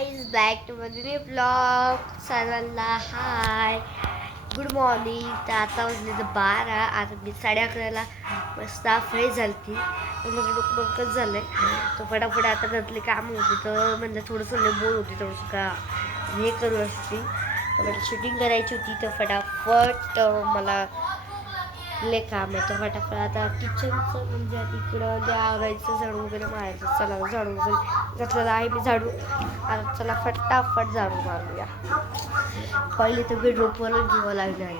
Guys, back to मध्ये blog. सर्वांना हाय, good morning. तर आता वाजले तर 12. आता मी 11:30ला मस्त फ्रेश झाली ती. तर माझं डोकं बंकच झालं आहे. तर फटाफट आता घरातले काम होते, तर म्हणजे थोडंसं लय बोर होते, थोडंसं का हे करू असते. तर मला शूटिंग करायची होती, तर फटाफट मला लय काम आहे. तर फटाफट आता किचनचं म्हणजे इकडं ते आवरायचं, झाडू वगैरे मारायचं. चला झाडू वगैरे घातलेला आहे मी झाडू. आता चला फटाफट झाडू मारूया. पहिले तर बेडरूमवर घ्यावं लागणार आहे.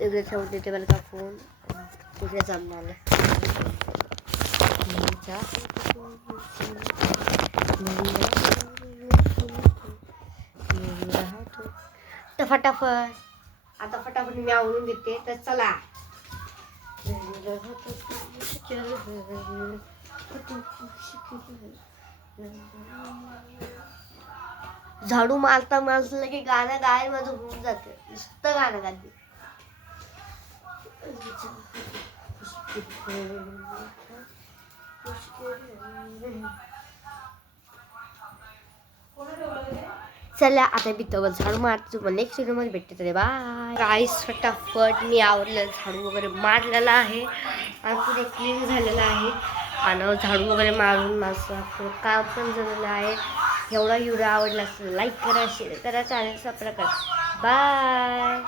इकडे ठेवून देते मला का फोन. इकडे जमणार तर फटाफट आता फटाफट मी आवरून देते. तर चला झाडू मारता मारलं की गाणं गाय माझं होऊन जाते. नुसतं गाणं गाते. चला आता मी तवल झाडू मारते. तुम्हाला नेक्स्ट व्हिडिओमध्ये भेटते. तर बाय गाईस. फटाफट मी आवरलं, झाडू वगैरे मारलेला आहे आणि पुढे क्लीन झालेलं आहे. आणि झाडू वगैरे मारून माझं काम पण झालेलं आहे. एवढा व्हिडिओ आवडला असेल लाईक करा, शेअर करा, चॅनल सबस्क्राईब करा. बाय.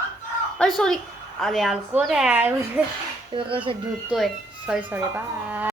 अरे सॉरी, अरे अल्कोर आहे कसं धुतोय. Sorry bye.